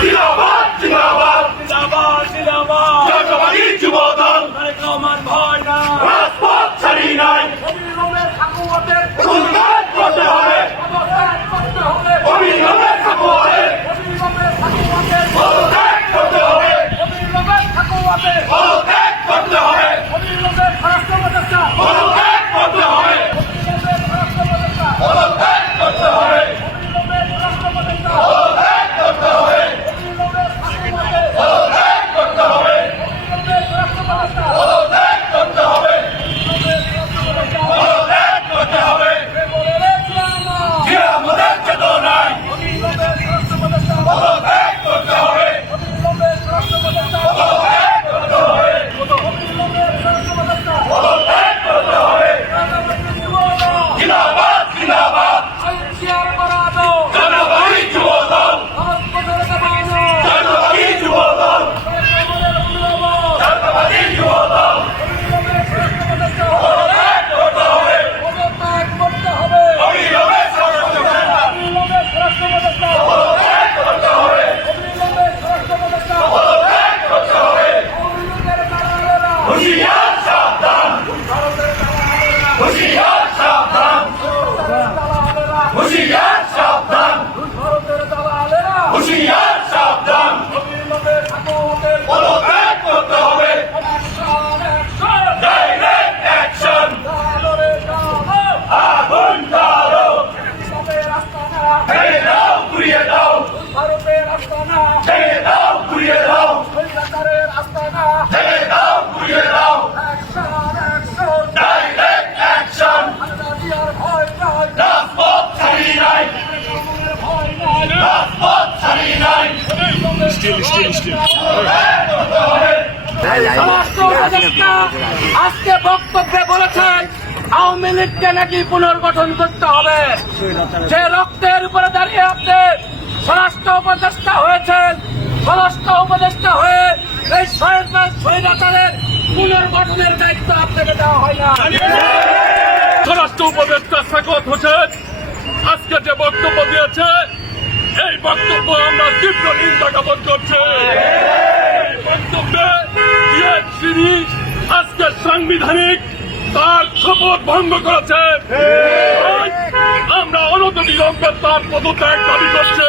জিন্দাবাদ জিন্দাবাদ হুঁশিয়ার সাবধান হুঁশিয়ার সাবধান হুঁশিয়ার সাবধান হুঁশিয়ার সাবধান পদত্যাগ করতে হবে ডাইরেক্ট অ্যাকশন আগুন ধরো ছেড়ে দাও ঘুরিয়ে দাও ভারতের আস্তানা ছেড়ে দাও ঘুরিয়ে দাও আস্তানা Still, আজকে বক্তব্যে বলেছেন আওয়ামী লীগকে নাকি পুনর্গঠন করতে হবে? যে রক্তের উপরে দাঁড়িয়ে আপনি স্বরাষ্ট্র উপদেষ্টা হয়েছেন স্বরাষ্ট্র উপদেষ্টা হয়ে এই ছয় মাস পুনর্গঠনের দায়িত্ব আপনাকে দেওয়া হয় না। স্বরাষ্ট্র উপদেষ্টা সাকত হোসেন। আজকে যে বক্তব্য দিয়েছে এই বক্তব্য আমরা তীব্র নিন্দা জ্ঞাপন করছি। এই বক্তব্যে টিএনসিবি আজকে সাংবিধানিক তার শপথ ভঙ্গ করেছে। আমরা অনত বিলম্বে তার পদত্যাগ দাবি করছে।